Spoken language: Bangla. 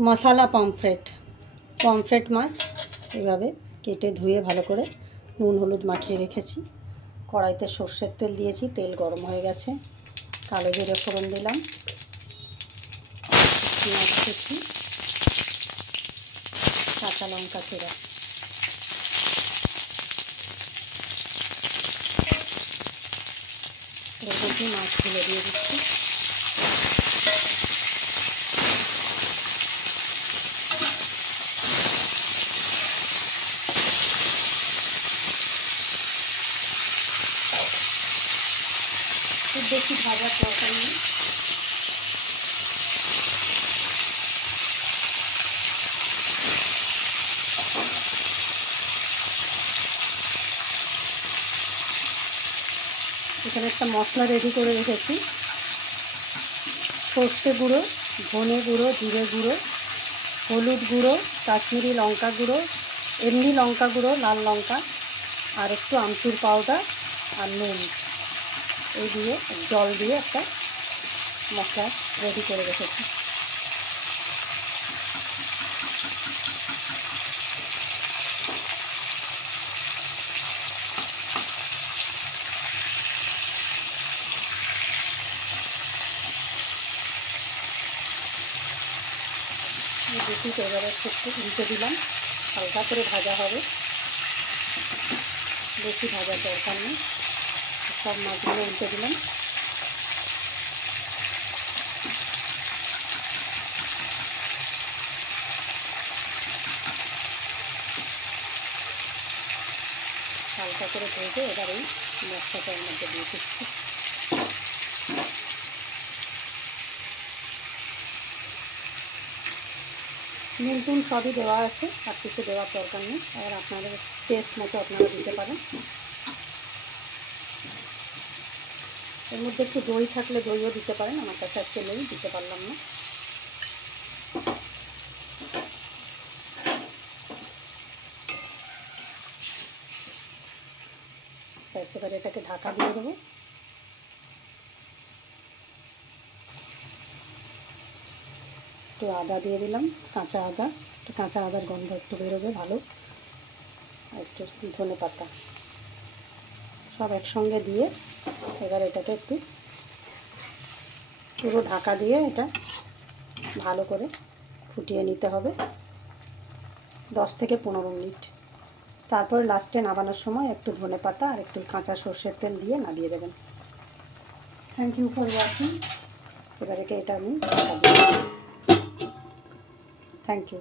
মশলা পমফ্রেট মাছ এভাবে কেটে ধুয়ে ভালো করে নুন হলুদ মাখিয়ে রেখেছি। কড়াইতে সর্ষের তেল দিয়েছি, তেল গরম হয়ে গেছে। কালো জিরে ফোড়ন দিলাম, পেঁয়াজ কুচি, কাঁচা লঙ্কা চিরা, এর মধ্যে মাছগুলো দিয়ে দিচ্ছি। খুব বেশি ভাজার দরকার নেই। এখানে একটা মশলা রেডি করে রেখেছি। সর্ষে গুঁড়ো, ধনে গুঁড়ো, জিরে গুঁড়ো, হলুদ গুঁড়ো, কাশ্মীরি লঙ্কা গুঁড়ো, এমনি লঙ্কা গুঁড়ো, লাল লঙ্কা, আর একটু আমচুর পাউডার আর নুন, এই দিয়ে জল দিয়ে একটা মশলা রেডি করে রেখেছি। বেশি এবারে একটু উল্টে দিলাম, হালকা করে ভাজা হবে, বেশি ভাজার দরকার নেই। সব মাছগুলো উল্টে দিলাম। হালকা করে ভেজে এবার এই মশলাটার মধ্যে দিয়ে দিচ্ছি। নুন টুন সবই দেওয়া আছে, আর কিছু দেওয়ার দরকার নেই। আর আপনাদের টেস্ট মতো আপনারা দিতে পারেন। এর মধ্যে একটু দই থাকলে দইও দিতে পারেন, আমার কাছে আজকে নেই, দিতে পারলাম না। এবার এটাকে ঢাকা দিয়ে দেবো। একটু আদা দিয়ে দিলাম, কাঁচা আদা, একটু কাঁচা আদার গন্ধ একটু বেরোবে ভালো, আর একটু ধনে পাতা, সব একসঙ্গে দিয়ে এবার এটাকে একটু পুরো ঢাকা দিয়ে এটা ভালো করে ফুটিয়ে নিতে হবে 10 থেকে 15 মিনিট। তারপর লাস্টে নামানোর সময় একটু ধনে পাতা আর একটু কাঁচা সর্ষের তেল দিয়ে নামিয়ে দেবেন। Thank you for watching. এবার এটা আমি ঢাকা দিয়ে, থ্যাংক ইউ।